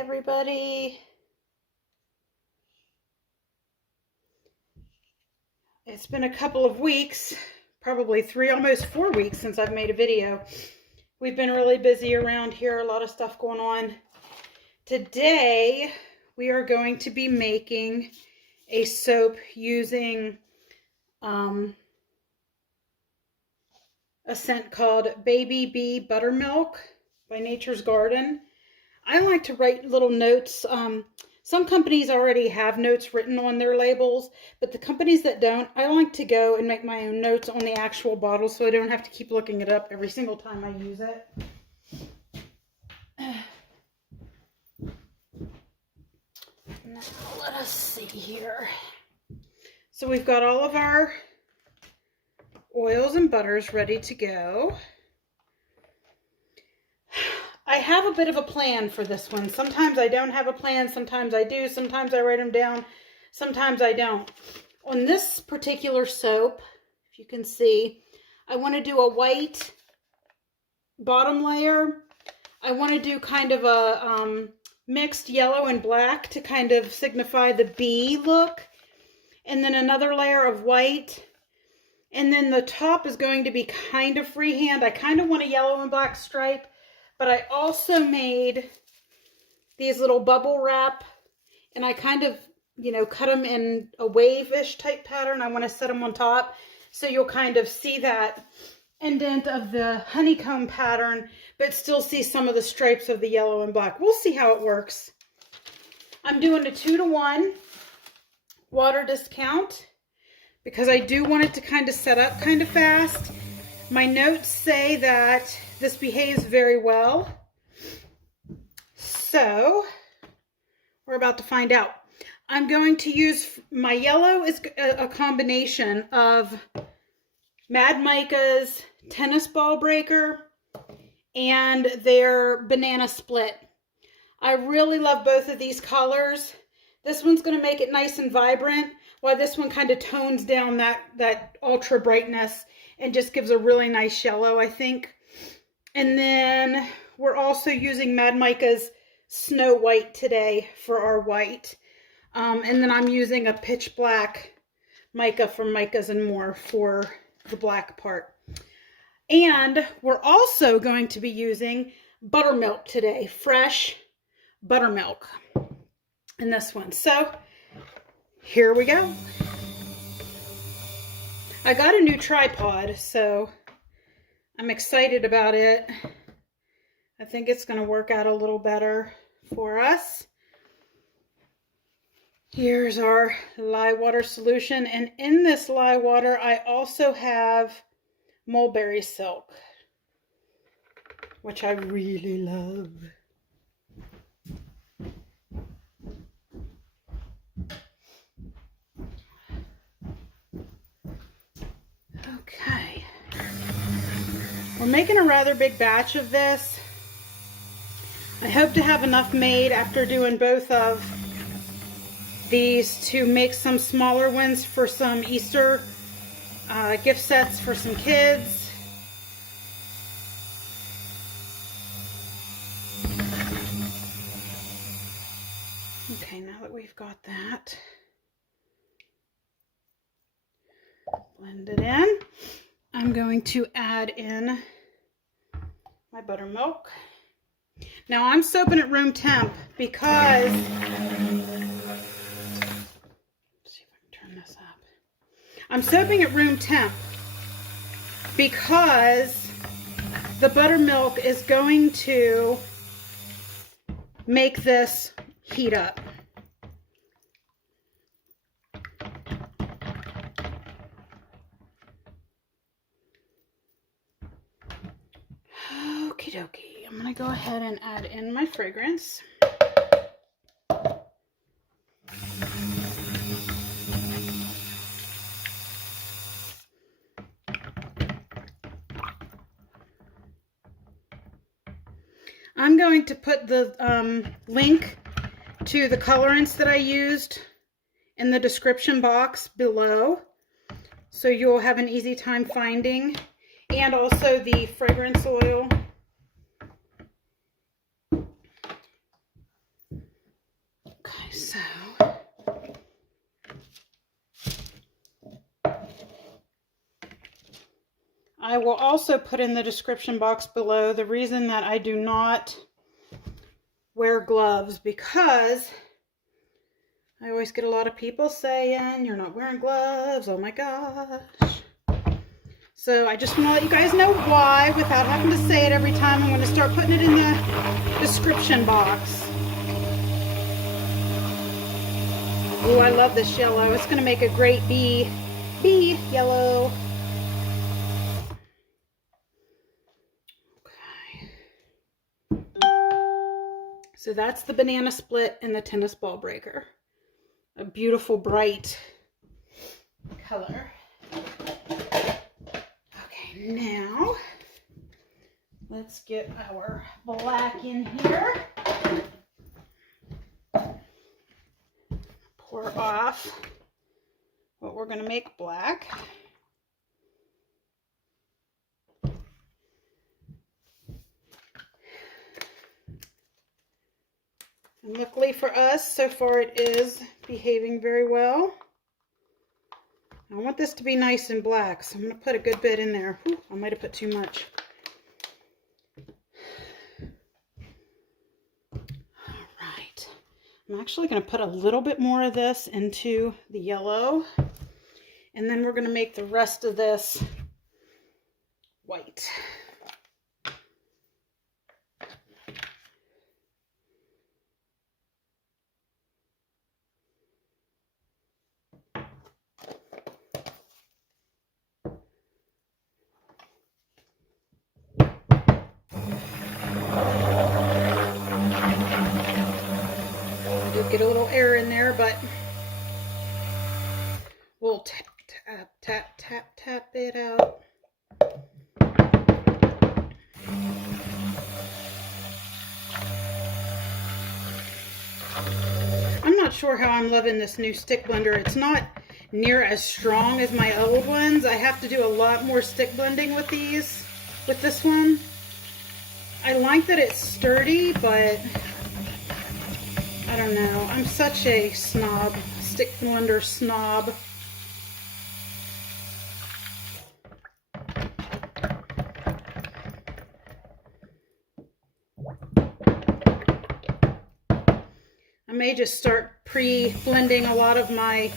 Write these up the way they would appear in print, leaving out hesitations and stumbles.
everybody. It's been a couple of weeks, probably 3, almost 4 weeks since I've made a video. We've been really busy around here, a lot of stuff going on. Today, we are going to be making a soap using a scent called Baby Bee Buttermilk by Nature's Garden. I like to write little notes. Some companies already have notes written on their labels, but the companies that don't, I like to go and make my own notes on the actual bottle so I don't have to keep looking it up every single time I use it. Now, let us see here. So we've got all of our oils and butters ready to go. I have a bit of a plan for this one. Sometimes I don't have a plan, sometimes I do, sometimes I write them down, sometimes I don't. On this particular soap, if you can see, I want to do a white bottom layer. I want to do kind of a mixed yellow and black to kind of signify the bee look. And then another layer of white. And then the top is going to be kind of freehand. I kind of want a yellow and black stripe. But I also made these little bubble wrap, and I kind of, cut them in a wave-ish type pattern. I want to set them on top, so you'll kind of see that indent of the honeycomb pattern, but still see some of the stripes of the yellow and black. We'll see how it works. I'm doing a 2-to-1 water discount, because I do want it to kind of set up kind of fast. My notes say that this behaves very well. So, we're about to find out. I'm going to use, my yellow is a combination of Mad Micas Tennis Ball Breaker and their Banana Split. I really love both of these colors. This one's going to make it nice and vibrant, while this one kind of tones down that ultra brightness and just gives a really nice yellow, I think. And then we're also using Mad Micas Snow White today for our white. And then I'm using a pitch black mica from Micas and More for the black part. And we're also going to be using buttermilk today, fresh buttermilk in this one. So here we go. I got a new tripod, so I'm excited about it. I think it's going to work out a little better for us. Here's our lye water solution, and in this lye water I also have mulberry silk, which I really love. Okay. We're making a rather big batch of this. I hope to have enough made after doing both of these to make some smaller ones for some Easter gift sets for some kids. Okay, now that we've got that, blend it in. I'm going to add in my buttermilk. Now I'm soaping at room temp because, let's see if I can turn this up. I'm soaping at room temp because the buttermilk is going to make this heat up. Okie dokie. I'm going to go ahead and add in my fragrance. I'm going to put the link to the colorants that I used in the description box below, so you'll have an easy time finding, and also the fragrance oil. so I will also put in the description box below the reason that I do not wear gloves, because I always get a lot of people saying, you're not wearing gloves, oh my gosh. So I just want to let you guys know why without having to say it every time. I'm going to start putting it in the description box. Oh, I love this yellow. It's going to make a great bee yellow. Okay. So that's the banana split and the tennis ball breaker. A beautiful bright color. Okay, now let's get our black in here. Pour off what we're going to make black. And luckily for us, so far it is behaving very well. I want this to be nice and black, so I'm going to put a good bit in there. Whew, I might have put too much. All right. I'm actually going to put a little bit more of this into the yellow, and then we're going to make the rest of this white. Get a little air in there, but we'll tap, tap, tap, tap, tap it out. I'm not sure how I'm loving this new stick blender. It's not near as strong as my old ones. I have to do a lot more stick blending with this one. I like that it's sturdy, but I don't know. I'm such a snob, stick blender snob. I may just start pre-blending a lot of my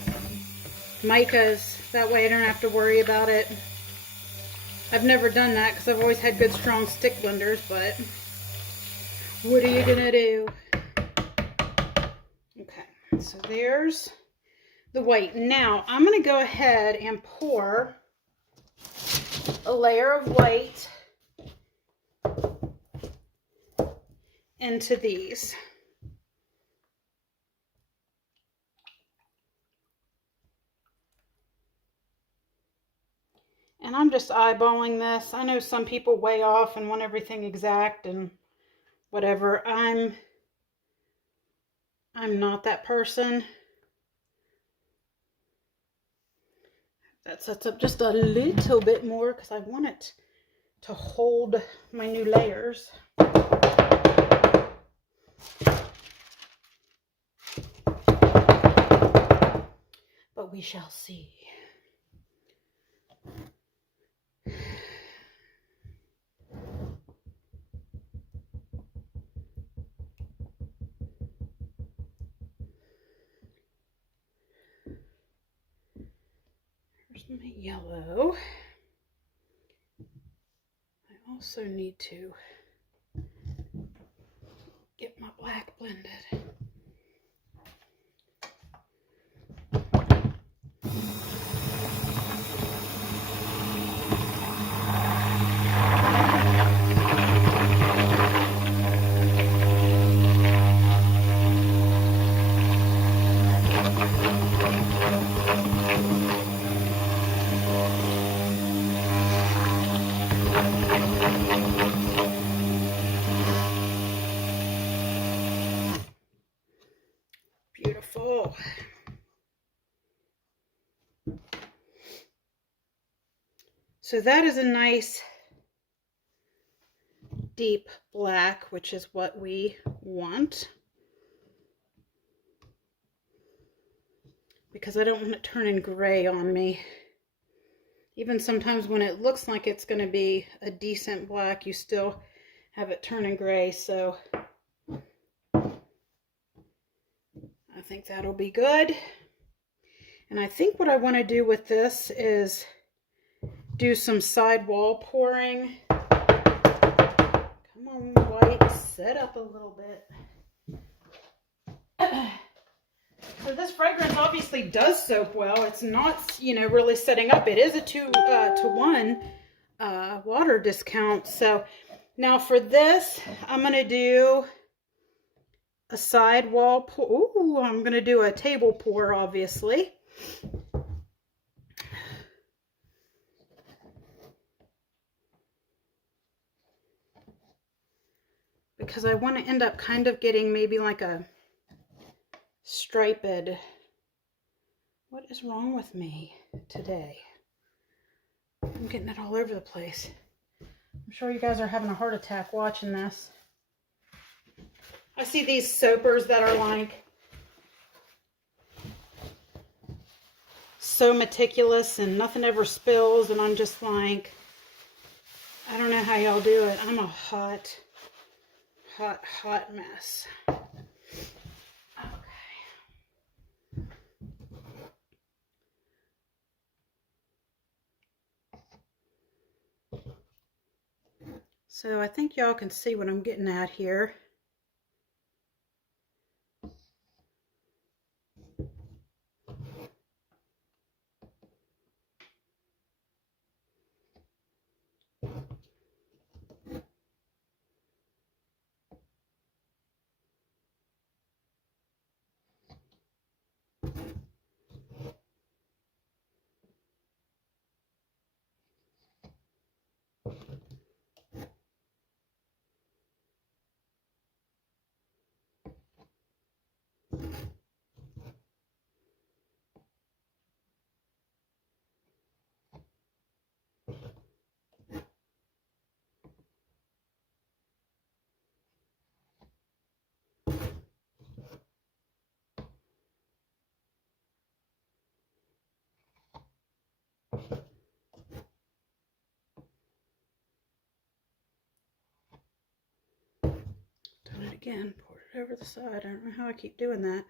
micas. That way I don't have to worry about it. I've never done that because I've always had good strong stick blenders, but what are you gonna do? Okay, so there's the white. Now I'm gonna go ahead and pour a layer of white into these. And I'm just eyeballing this. I know some people way off and want everything exact and whatever. I'm not that person. That sets up just a little bit more because I want it to hold my new layers. But we shall see. Here's my yellow. I also need to get my black blended. Beautiful. So that is a nice deep black, which is what we want. because I don't want it turning gray on me. Even sometimes when it looks like it's going to be a decent black, you still have it turning gray. So I think that'll be good. And I think what I want to do with this is do some sidewall pouring. Come on, white, set up a little bit. So this fragrance obviously does soap well. It's not, you know, really setting up. It is a 2-to-1 water discount. So now for this, I'm going to do a sidewall pour. Ooh, I'm going to do a table pour, obviously. Because I want to end up kind of getting maybe like a striped. What is wrong with me today? I'm getting it all over the place. I'm sure you guys are having a heart attack watching this. I see these soapers that are like so meticulous and nothing ever spills, and I'm just like, I don't know how y'all do it. I'm a hot mess. So I think y'all can see what I'm getting at here. Done it again. Poured it over the side. I don't know how I keep doing that.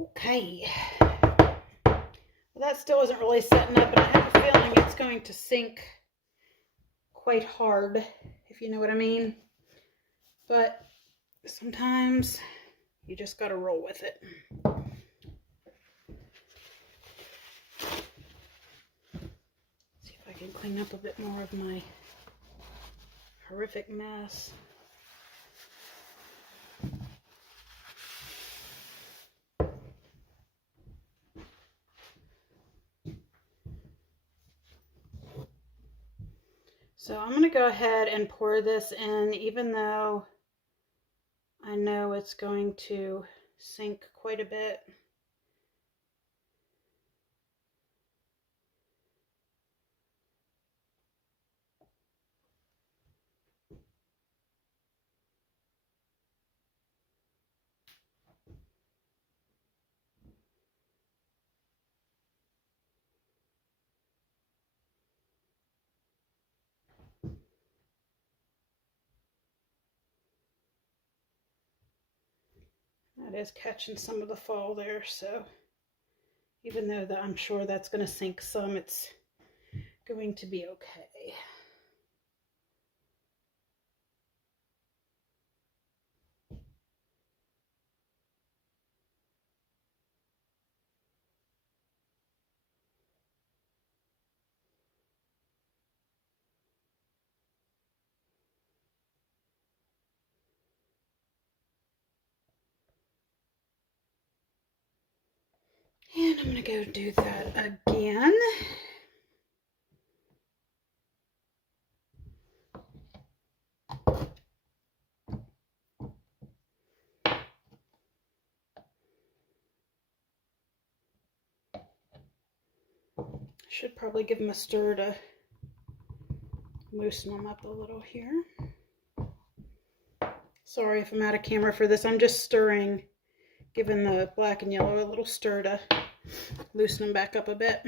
Okay. Well, that still isn't really setting up, and I have a feeling it's going to sink quite hard, if you know what I mean. But sometimes you just gotta roll with it. See if I can clean up a bit more of my horrific mess. So I'm going to go ahead and pour this in, even though I know it's going to sink quite a bit. That is catching some of the fall there, so even though I'm sure that's going to sink some, it's going to be okay. And I'm going to go do that again. Should probably give them a stir to loosen them up a little here. Sorry if I'm out of camera for this. I'm just stirring, giving the black and yellow a little stir to loosen them back up a bit.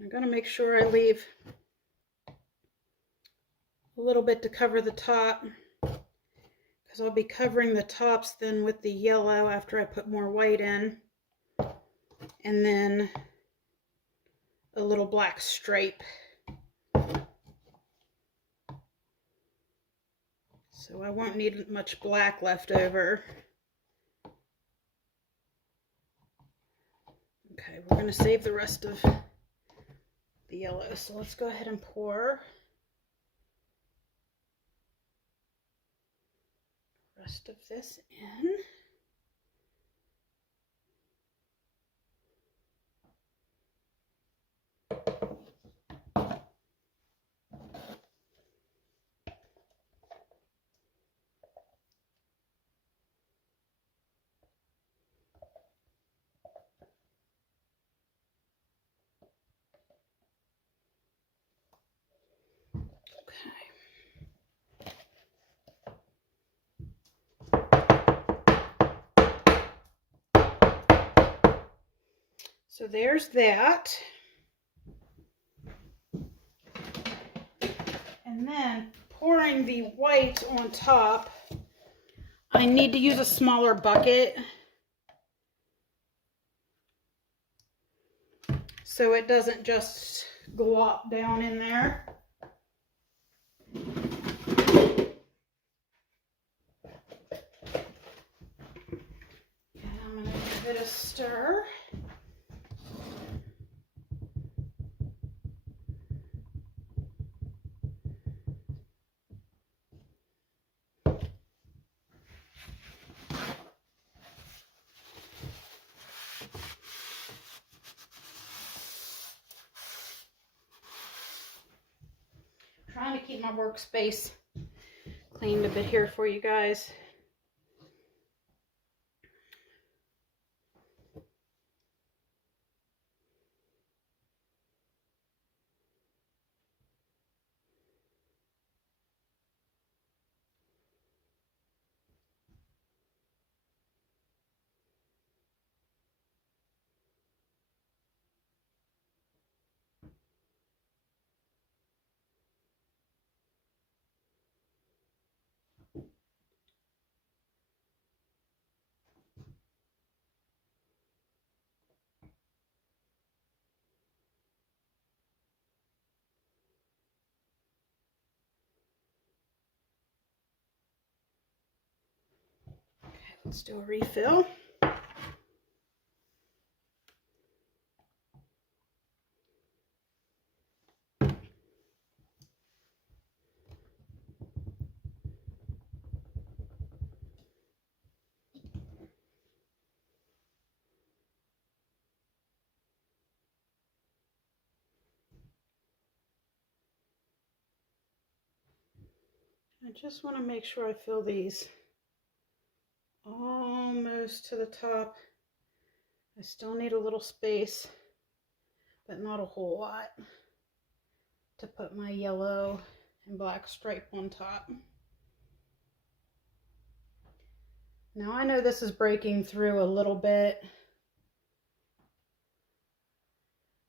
I'm going to make sure I leave a little bit to cover the top, because I'll be covering the tops then with the yellow after I put more white in, and then a little black stripe. So I won't need much black left over. Okay, we're going to save the rest of the yellow. So let's go ahead and pour the rest of this in. So there's that. And then pouring the white on top, I need to use a smaller bucket so it doesn't just glop down in there. And I'm going to give it a stir. Trying to keep my workspace cleaned a bit here for you guys. Let's do a refill. I just want to make sure I fill these almost to the top. I still need a little space, but not a whole lot, to put my yellow and black stripe on top. Now I know this is breaking through a little bit,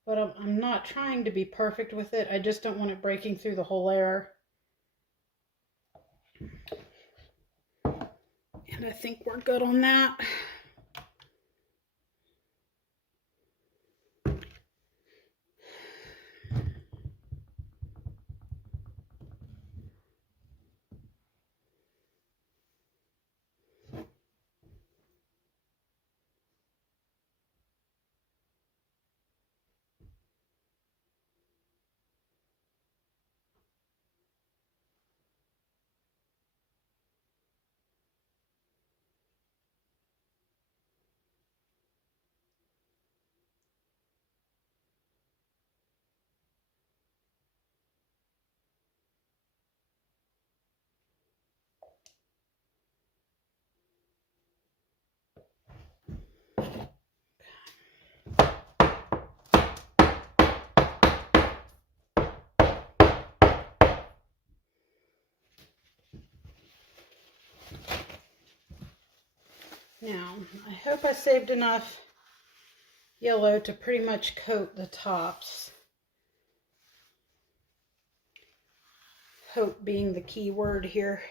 but I'm not trying to be perfect with it. I just don't want it breaking through the whole layer. And I think we're good on that. Now, I hope I saved enough yellow to pretty much coat the tops. Hope being the key word here.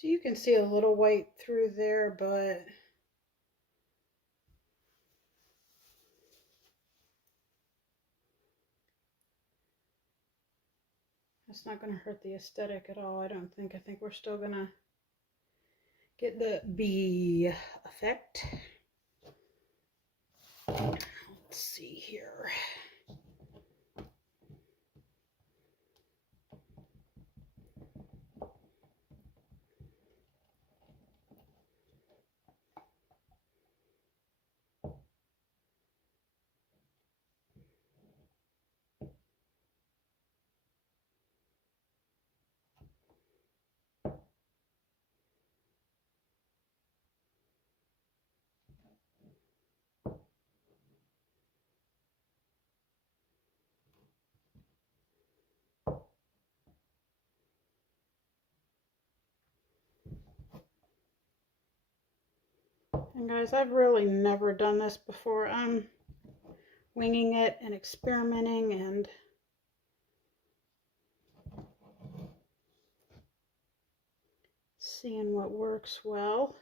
So you can see a little white through there, but that's not going to hurt the aesthetic at all, I don't think. I think we're still going to get the bee effect. Let's see here. And guys, I've really never done this before. I'm winging it and experimenting and seeing what works well.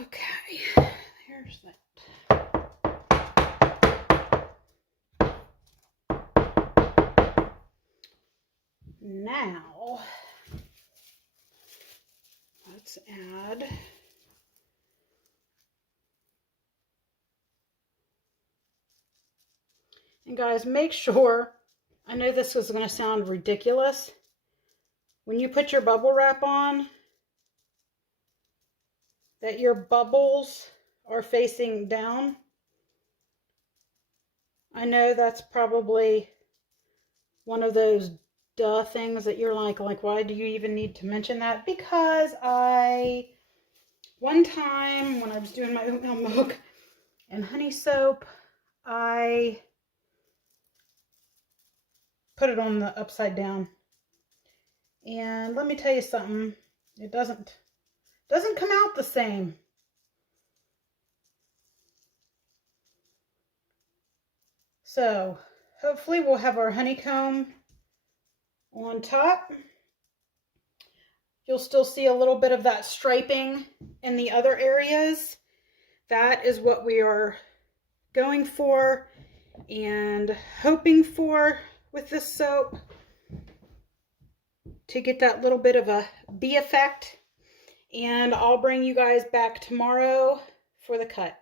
Okay, there's that. Now, let's add and guys, make sure, I know this is going to sound ridiculous, when you put your bubble wrap on, that your bubbles are facing down. I know that's probably one of those duh things that you're like why do you even need to mention that? Because one time when I was doing my oatmeal milk and honey soap, I put it on the upside down. And let me tell you something, it doesn't come out the same. So hopefully we'll have our honeycomb on top. You'll still see a little bit of that striping in the other areas. That is what we are going for and hoping for with this soap to get that little bit of a bee effect. And I'll bring you guys back tomorrow for the cut.